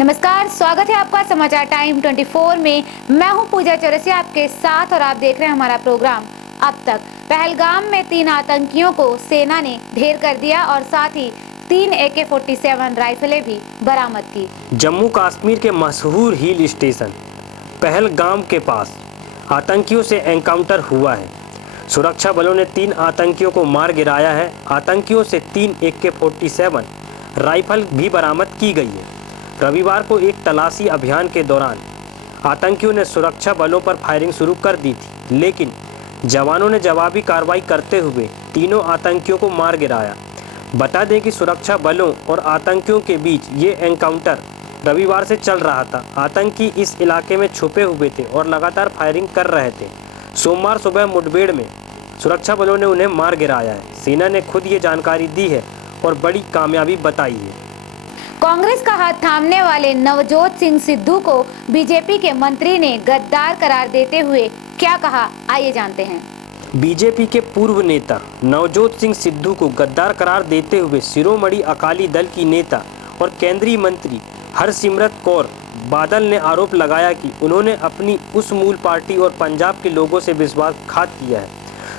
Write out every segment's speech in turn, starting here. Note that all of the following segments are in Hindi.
नमस्कार, स्वागत है आपका समाचार टाइम 24 में। मैं हूं पूजा चौरसिया आपके साथ और आप देख रहे हैं हमारा प्रोग्राम। अब तक पहलगाम में 3 आतंकियों को सेना ने ढेर कर दिया और साथ ही 3 AK-47 राइफलें भी बरामद की। जम्मू कश्मीर के मशहूर हिल स्टेशन पहलगाम के पास आतंकियों से एनकाउंटर हुआ है। सुरक्षा बलों ने 3 आतंकियों को मार गिराया है। आतंकियों से 3 AK-47 राइफल भी बरामद की गई है। रविवार को एक तलाशी अभियान के दौरान आतंकियों ने सुरक्षा बलों पर फायरिंग शुरू कर दी थी, लेकिन जवानों ने जवाबी कार्रवाई करते हुए तीनों आतंकियों को मार गिराया। बता दें कि सुरक्षा बलों और आतंकियों के बीच ये एनकाउंटर रविवार से चल रहा था। आतंकी इस इलाके में छुपे हुए थे और लगातार फायरिंग कर रहे थे। सोमवार सुबह मुठभेड़ में सुरक्षा बलों ने उन्हें मार गिराया है। सेना ने खुद ये जानकारी दी है और बड़ी कामयाबी बताई है। कांग्रेस का हाथ थामने वाले नवजोत सिंह सिद्धू को बीजेपी के मंत्री ने गद्दार करार देते हुए क्या कहा, आइए जानते हैं। बीजेपी के पूर्व नेता नवजोत सिंह सिद्धू को गद्दार करार देते हुए शिरोमणि अकाली दल की नेता और केंद्रीय मंत्री हरसिमरत कौर बादल ने आरोप लगाया कि उन्होंने अपनी उस मूल पार्टी और पंजाब के लोगों से विश्वासघात किया है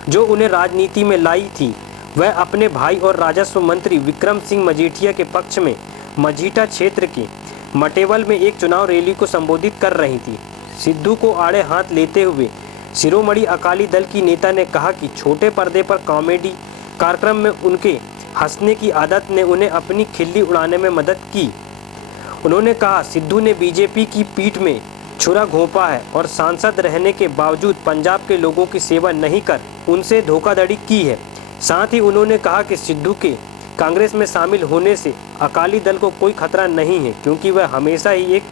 जो उन्हें राजनीति में लाई थी। वह अपने भाई और राजस्व मंत्री विक्रम सिंह मजीठिया के पक्ष में मजीठा क्षेत्र के मटेवल में एक चुनाव रैली को संबोधित कर रही थी। सिद्धू को आड़े हाथ लेते हुए शिरोमणि अकाली दल की नेता ने कहा कि छोटे पर्दे पर कॉमेडी कार्यक्रम में उनके हंसने की आदत ने उन्हें अपनी खिल्ली उड़ाने में मदद की। उन्होंने कहा, सिद्धू ने बीजेपी की पीठ में छुरा घोंपा है और सांसद रहने के बावजूद पंजाब के लोगों की सेवा नहीं कर उनसे धोखाधड़ी की है। साथ ही उन्होंने कहा कि सिद्धू के कांग्रेस में शामिल होने से अकाली दल को कोई खतरा नहीं है, क्योंकि वह हमेशा ही एक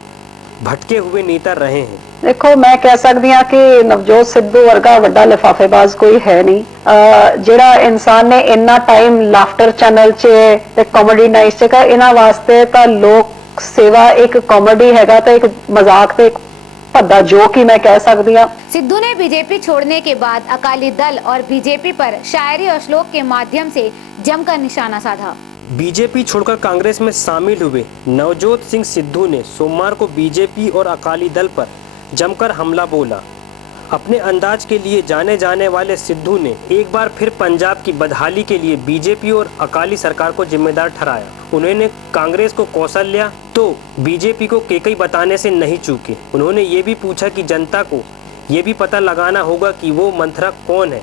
भटके हुए नेता रहे हैं। देखो, मैं कह सकती हाँ कि नवजोत सिद्धू वर्गा वड्डा लिफाफेबाज कोई है नहीं। जेड़ा इंसान ने इन्ना टाइम लाफ्टर चैनल च कॉमेडी नाइट च इन्हां वास्ते तां लोक सेवा एक कॉमेडी हैगा तो एक मजाक ते एक भद्दा जोक ही मैं कह सकती हूँ। सिद्धू ने बीजेपी छोड़ने के बाद अकाली दल और बीजेपी पर शायरी और श्लोक के माध्यम से जमकर निशाना साधा। बीजेपी छोड़कर कांग्रेस में शामिल हुए नवजोत सिंह सिद्धू ने सोमवार को बीजेपी और अकाली दल पर जमकर हमला बोला। अपने अंदाज के लिए जाने जाने वाले सिद्धू ने एक बार फिर पंजाब की बदहाली के लिए बीजेपी और अकाली सरकार को जिम्मेदार ठहराया। उन्होंने कांग्रेस को कौशल्या तो बीजेपी को केकई बताने से नहीं चूके। उन्होंने ये भी पूछा कि जनता को ये भी पता लगाना होगा कि वो मंथरा कौन है।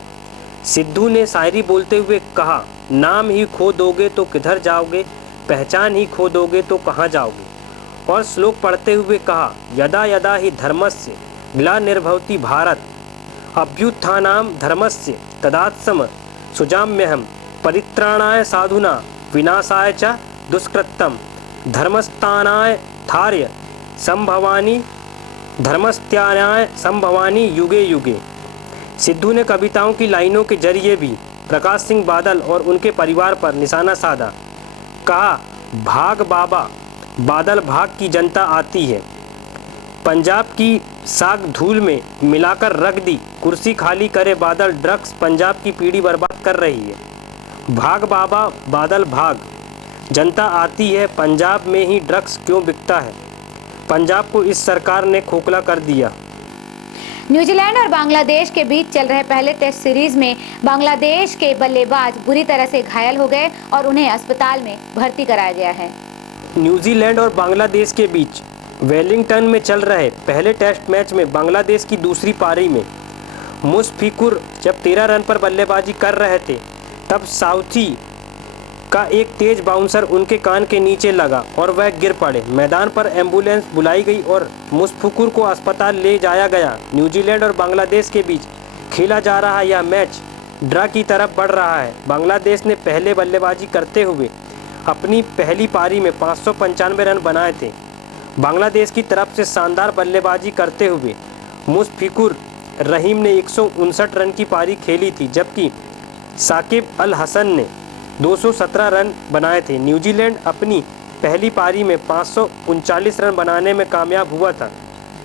सिद्धू ने शायरी बोलते हुए कहा, नाम ही खो दोगे तो किधर जाओगे, पहचान ही खो दोगे तो कहाँ जाओगे। और श्लोक पढ़ते हुए कहा, यदा यदा ही धर्मस्य ग्लानिर्भवति भारत अभ्युत्थानाम धर्मस्य तदात्सम सुजाम्यहम परित्राणाय साधुना विनाशाय च दुष्कृतम धर्मस्थानाय थार्य संभवानी धर्मस्त्यानाय संभवानी युगे युगे। सिद्धू ने कविताओं की लाइनों के जरिए भी प्रकाश सिंह बादल और उनके परिवार पर निशाना साधा। कहा, भाग बाबा बादल भाग की जनता आती है, पंजाब की साग धूल में मिलाकर रख दी, कुर्सी खाली करे बादल, ड्रग्स पंजाब की पीढ़ी बर्बाद कर रही है। भाग बाबा बादल भाग, जनता आती है, पंजाब में ही ड्रग्स क्यों बिकता है। पंजाब को इस सरकार ने खोखला कर दिया। न्यूजीलैंड और बांग्लादेश के बीच चल रहे पहले टेस्ट सीरीज में बांग्लादेश के बल्लेबाज बुरी तरह से घायल हो गए और उन्हें अस्पताल में भर्ती कराया गया है। न्यूजीलैंड और बांग्लादेश के बीच वेलिंगटन में चल रहे पहले टेस्ट मैच में बांग्लादेश की दूसरी पारी में मुशफिकुर जब 13 रन पर बल्लेबाजी कर रहे थे, तब साउथी का एक तेज बाउंसर उनके कान के नीचे लगा और वह गिर पड़े। मैदान पर एम्बुलेंस बुलाई गई और मुशफिकुर को अस्पताल ले जाया गया। न्यूजीलैंड और बांग्लादेश के बीच खेला जा रहा यह मैच ड्रा की तरफ बढ़ रहा है। बांग्लादेश ने पहले बल्लेबाजी करते हुए अपनी पहली पारी में 595 रन बनाए थे। बांग्लादेश की तरफ से शानदार बल्लेबाजी करते हुए मुशफिकुर रहीम ने 159 रन की पारी खेली थी, जबकि साकिब अल हसन ने 217 रन बनाए थे। न्यूजीलैंड अपनी पहली पारी में 539 रन बनाने में कामयाब हुआ था।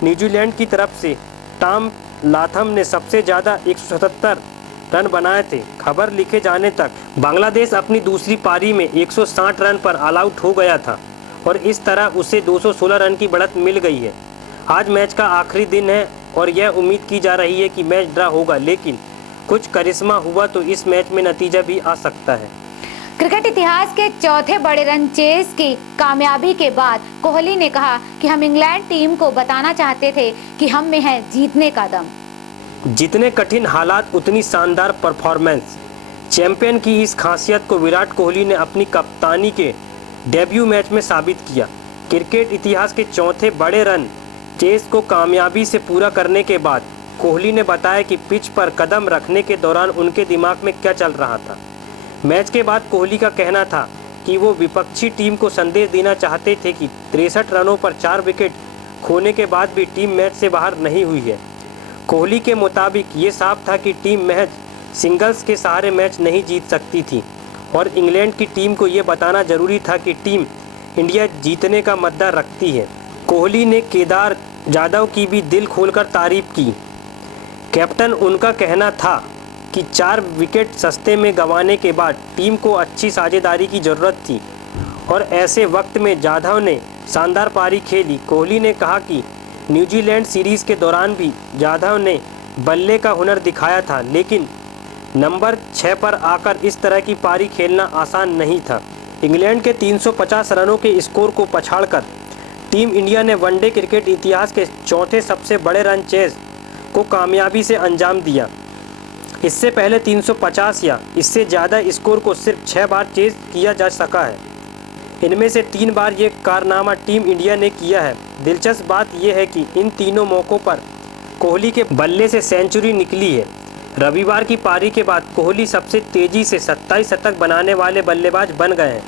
न्यूजीलैंड की तरफ से टॉम लाथम ने सबसे ज़्यादा 177 रन बनाए थे। खबर लिखे जाने तक बांग्लादेश अपनी दूसरी पारी में 160 रन पर ऑल आउट हो गया था और इस तरह उसे 216 रन की बढ़त मिल गई है। आज मैच का आखिरी दिन है और यह उम्मीद की जा रही है कि मैच ड्रा होगा, लेकिन कुछ करिश्मा हुआ तो इस मैच में नतीजा भी आ सकता है। क्रिकेट इतिहास के चौथे बड़े रन चेज की कामयाबी के बाद कोहली ने कहा कि हम इंग्लैंड टीम को बताना चाहते थे कि हम में है जीतने का दम। जितने कठिन हालात उतनी शानदार परफॉर्मेंस। चैंपियन की इस खासियत को विराट कोहली ने अपनी कप्तानी के डेब्यू मैच में साबित किया। क्रिकेट इतिहास के चौथे बड़े रन चेज को कामयाबी से पूरा करने के बाद कोहली ने बताया कि पिच पर कदम रखने के दौरान उनके दिमाग में क्या चल रहा था। मैच के बाद कोहली का कहना था कि वो विपक्षी टीम को संदेश देना चाहते थे कि 63 रनों पर 4 विकेट खोने के बाद भी टीम मैच से बाहर नहीं हुई है। कोहली के मुताबिक ये साफ था कि टीम महज सिंगल्स के सहारे मैच नहीं जीत सकती थी और इंग्लैंड की टीम को ये बताना जरूरी था कि टीम इंडिया जीतने का मद्दा रखती है। कोहली ने केदार जाधव की भी दिल खोलकर तारीफ की। कैप्टन उनका कहना था कि 4 विकेट सस्ते में गंवाने के बाद टीम को अच्छी साझेदारी की ज़रूरत थी और ऐसे वक्त में जाधव ने शानदार पारी खेली। कोहली ने कहा कि न्यूजीलैंड सीरीज़ के दौरान भी जाधव ने बल्ले का हुनर दिखाया था, लेकिन नंबर 6 पर आकर इस तरह की पारी खेलना आसान नहीं था। इंग्लैंड के 350 रनों के स्कोर को पछाड़कर टीम इंडिया ने वनडे क्रिकेट इतिहास के चौथे सबसे बड़े रन चेज को कामयाबी से अंजाम दिया। इससे पहले 350 या इससे ज़्यादा स्कोर को सिर्फ 6 बार चेज किया जा सका है। इनमें से 3 बार ये कारनामा टीम इंडिया ने किया है। दिलचस्प बात यह है कि इन तीनों मौक़ों पर कोहली के बल्ले से सेंचुरी निकली है। रविवार की पारी के बाद कोहली सबसे तेज़ी से 27 शतक बनाने वाले बल्लेबाज बन गए हैं।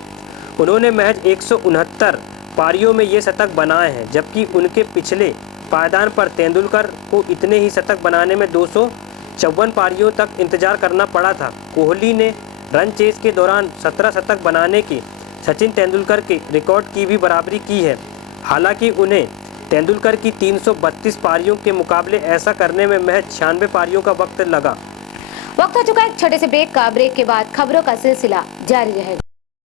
उन्होंने महज 169 पारियों में ये शतक बनाए हैं, जबकि उनके पिछले पायदान पर तेंदुलकर को इतने ही शतक बनाने में 254 पारियों तक इंतजार करना पड़ा था। कोहली ने रन चेज के दौरान 17 शतक बनाने के सचिन तेंदुलकर के रिकॉर्ड की भी बराबरी की है। हालांकि उन्हें तेंदुलकर की 332 पारियों के मुकाबले ऐसा करने में महज 96 पारियों का वक्त लगा। वक्त हो चुका है एक छोटे से ब्रेक का। ब्रेक के बाद खबरों का सिलसिला जारी रहेगा।